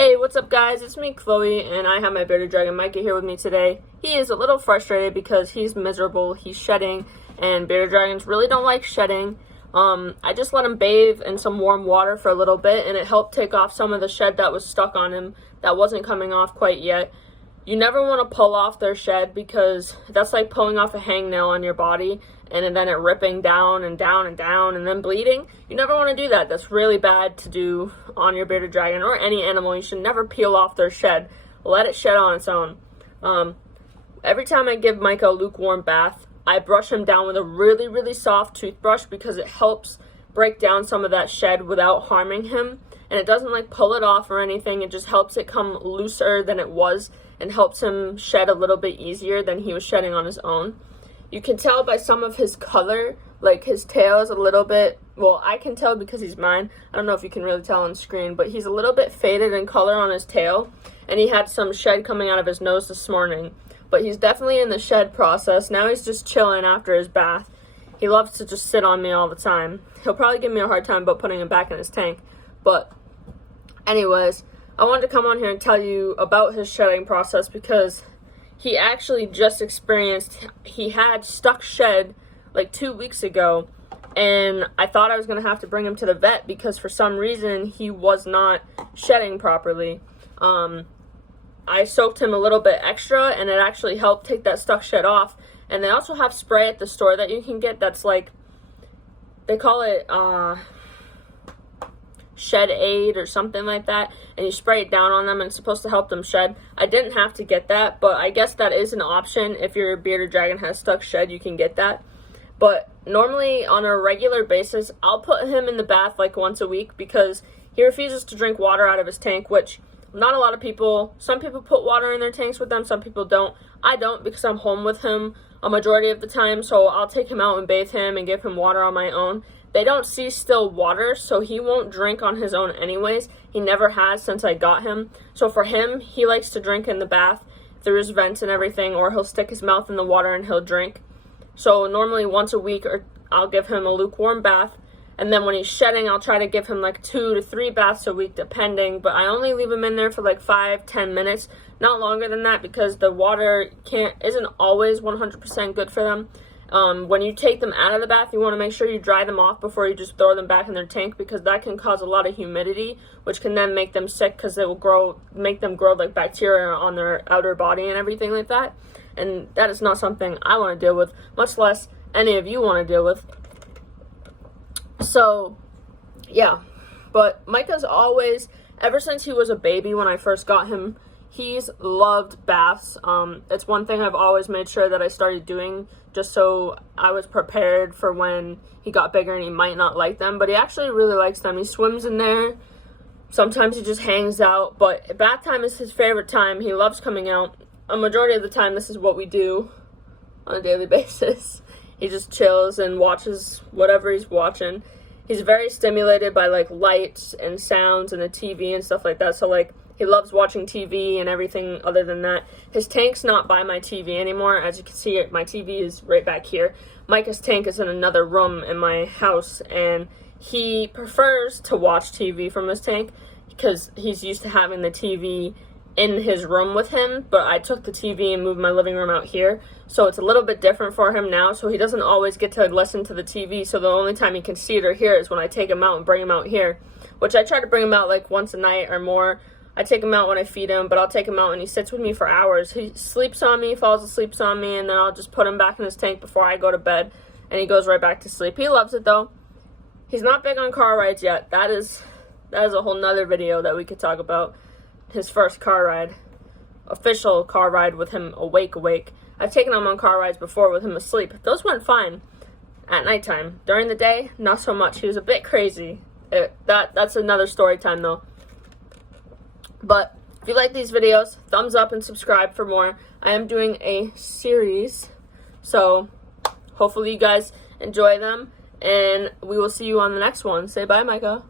Hey, what's up guys? It's me, Chloe, and I have my bearded dragon Micah here with me today. He is a little frustrated because he's miserable, he's shedding, and bearded dragons really don't like shedding. I just let him bathe in some warm water for a little bit, and it helped take off some of the shed that was stuck on him that wasn't coming off quite yet. You never want to pull off their shed because that's like pulling off a hangnail on your body and then it ripping down and down and down and then bleeding. You never want to do that. That's really bad to do on your bearded dragon or any animal. You should never peel off their shed. Let it shed on its own. Every time I give Micah a lukewarm bath, I brush him down with a really, really soft toothbrush because it helps break down some of that shed without harming him. And it doesn't like pull it off or anything. It just helps it come looser than it was and helps him shed a little bit easier than he was shedding on his own. You can tell by some of his color, like his tail is a little bit, well, I can tell because he's mine. I don't know if you can really tell on screen, but he's a little bit faded in color on his tail, and he had some shed coming out of his nose this morning. But he's definitely in the shed process. Now he's just chilling after his bath. He loves to just sit on me all the time. He'll probably give me a hard time about putting him back in his tank. But anyways, I wanted to come on here and tell you about his shedding process because he actually just experienced, he had stuck shed like 2 weeks ago, and I thought I was going to have to bring him to the vet because for some reason he was not shedding properly. I soaked him a little bit extra and it actually helped take that stuck shed off. And they also have spray at the store that you can get that's like, they call it Shed Aid or something like that, and you spray it down on them and it's supposed to help them shed. I didn't have to get that, but I guess that is an option. If your bearded dragon has stuck shed, you can get that. But normally on a regular basis, I'll put him in the bath like once a week because he refuses to drink water out of his tank, which not a lot of people, some people put water in their tanks with them, some people don't. I don't because I'm home with him a majority of the time, so I'll take him out and bathe him and give him water on my own. They don't see still water, so he won't drink on his own anyways. He never has since I got him. So for him, he likes to drink in the bath through his vents and everything, or he'll stick his mouth in the water and he'll drink. So normally once a week, or I'll give him a lukewarm bath. And then when he's shedding, I'll try to give him like 2 to 3 baths a week depending. But I only leave him in there for like 5-10 minutes, not longer than that because the water isn't always 100% good for them. When you take them out of the bath, you want to make sure you dry them off before you just throw them back in their tank because that can cause a lot of humidity, which can then make them sick because it will make them grow like bacteria on their outer body and everything like that. And that is not something I want to deal with, much less any of you want to deal with. So, yeah. But Micah's always, ever since he was a baby when I first got him, he's loved baths. It's one thing I've always made sure that I started doing just so I was prepared for when he got bigger and he might not like them. But he actually really likes them. He swims in there. Sometimes he just hangs out. But bath time is his favorite time. He loves coming out. A majority of the time, this is what we do on a daily basis. He just chills and watches whatever he's watching. He's very stimulated by like lights and sounds and the TV and stuff like that. So like he loves watching TV and everything other than that. His tank's not by my TV anymore. As you can see, my TV is right back here. Micah's tank is in another room in my house, and he prefers to watch TV from his tank because he's used to having the TV in his room with him, but I took the TV and moved my living room out here, so it's a little bit different for him now, so he doesn't always get to listen to the TV, so the only time he can see it or hear it is when I take him out and bring him out here, which I try to bring him out like once a night or more. I take him out when I feed him, but I'll take him out and he sits with me for hours. He sleeps on me, falls asleep on me, and then I'll just put him back in his tank before I go to bed, and he goes right back to sleep. He loves it though. He's not big on car rides yet. That is a whole nother video that we could talk about. His first car ride, official car ride with him awake. I've taken him on car rides before with him asleep. Those went fine at nighttime. During the day, not so much. He was a bit crazy. That's another story time though. But if you like these videos, thumbs up and subscribe for more. I am doing a series, so hopefully you guys enjoy them, and we will see you on the next one. Say bye, Micah.